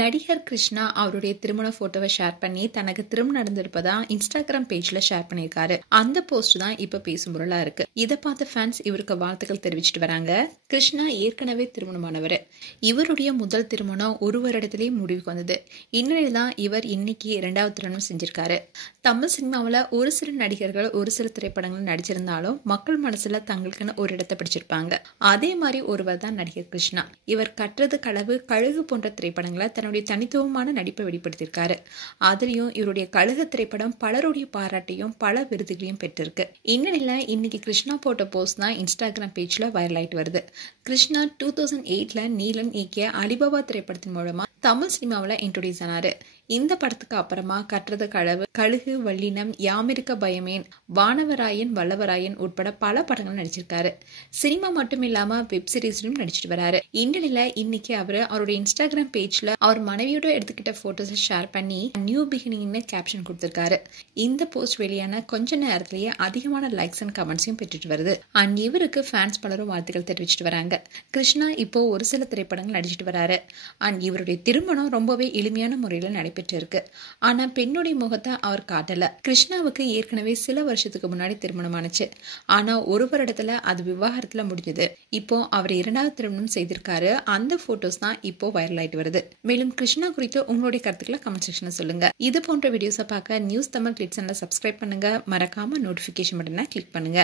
நடிகர் கிருஷ்ணா அவருடைய திருமண போட்டோவை ஷேர் பண்ணி தனக்கு திருமணம் நடந்திருப்பதா இன்ஸ்டாகிராம் பேஜ்ல ஷேர் பண்ணியிருக்காரு. அந்த போஸ்ட் தான் இப்ப பேசும் பொருளா இருக்கு. இதை பார்த்த ஃபேன்ஸ் இவருக்கு வாழ்த்துக்கள் தெரிவிச்சிட்டு வராங்க. கிருஷ்ணா ஏற்கனவே திருமணமானவர். இவருடைய முதல் திருமணம் ஒரு வருடத்திலேயே முடிவுக்கு வந்தது. இந்நிலையில் தான் இவர் இன்னைக்கு 2வது திருமணம் செஞ்சிருக்காரு. தமிழ் சினிமாவில் ஒரு சில நடிகர்கள் ஒரு சில திரைப்படங்கள் நடிச்சிருந்தாலும் மக்கள் மனசுல தங்களுக்குன்னு ஒரு இடத்தை பிடிச்சிருப்பாங்க. அதே மாதிரி ஒருவர் தான் நடிகர் கிருஷ்ணா. இவர் கற்றது களவு, கழுகு போன்ற திரைப்படங்களை தன்னுடைய தனித்துவமான நடிப்பை வெளிப்படுத்தியிருக்காரு. அதுலயும் இவருடைய கழுகு திரைப்படம் பலருடைய பாராட்டையும் பல விருதுகளையும் பெற்றிருக்கு. இந்நிலையில இன்னைக்கு கிருஷ்ணா போட்ட போஸ்ட் தான் இன்ஸ்டாகிராம் பேஜ்ல வைரல் ஆயிட்டு வருது. கிருஷ்ணா 2008ல நீலன் இயக்கிய அலிபாபா திரைப்படத்தின் மூலமா தமிழ் சினிமாவில் இன்ட்ரோடியூஸ் ஆனாரு. இந்த படத்துக்கு அப்புறமா கற்றது களவு, கழுகு, வல்லினம், யாமிருக்க பயமேன், வானவராயன், வல்லவராயன் உட்பட பல படங்கள் நடிச்சிருக்காரு. சினிமா மட்டும் இல்லாம வெப் சீரிஸ்லயும் நடிச்சிட்டு வராரு. இந்நிலையில இன்னைக்கு அவருடைய இன்ஸ்டாகிராம் பேஜ்ல அவர் மனைவியோட எடுத்துக்கிட்ட போட்டோஸை ஷேர் பண்ணி நியூ பிகினிங்னு கேப்ஷன் கொடுத்திருக்காரு. இந்த போஸ்ட் வெளியான கொஞ்ச நேரத்திலேயே அதிகமான லைக்ஸ் அண்ட் கமெண்ட்ஸையும் பெற்றுட்டு வருது. அண்ட் இவருக்கு ஃபேன்ஸ் பலரும் வாழ்த்துக்கள் தெரிவிச்சிட்டு வராங்க. கிருஷ்ணா இப்போ ஒரு சில திரைப்படங்கள் நடிச்சிட்டு வராரு. அண்ட் இவருடைய திருமணம் ரொம்பவே எளிமையான முறையில் நடைபெற்று இருக்கு. ஆனா பெண்ணுடைய முகத்தை அவர் காட்டல. கிருஷ்ணாவுக்கு ஏற்கனவே சில வருஷத்துக்கு முன்னாடி திருமணம் ஆனிச்சு. ஆனா ஒரு வருடத்துல அது விவாகரத்துல முடிஞ்சது. இப்போ அவர் 2வது திருமணம் செய்திருக்காரு. அந்த போட்டோஸ் தான் இப்போ வைரல் ஆயிட்டு வருது. மேலும் கிருஷ்ணா குறித்து உங்களுடைய கருத்துக்களை கமெண்ட் செக்ஷன்ல சொல்லுங்க. இது போன்ற வீடியோஸை பார்க்க நியூஸ் தமிழ் கிளிக் சேனலை சப்ஸ்கிரைப் பண்ணுங்க. மறக்காம நோட்டிபிகேஷன் பட்டனை கிளிக் பண்ணுங்க.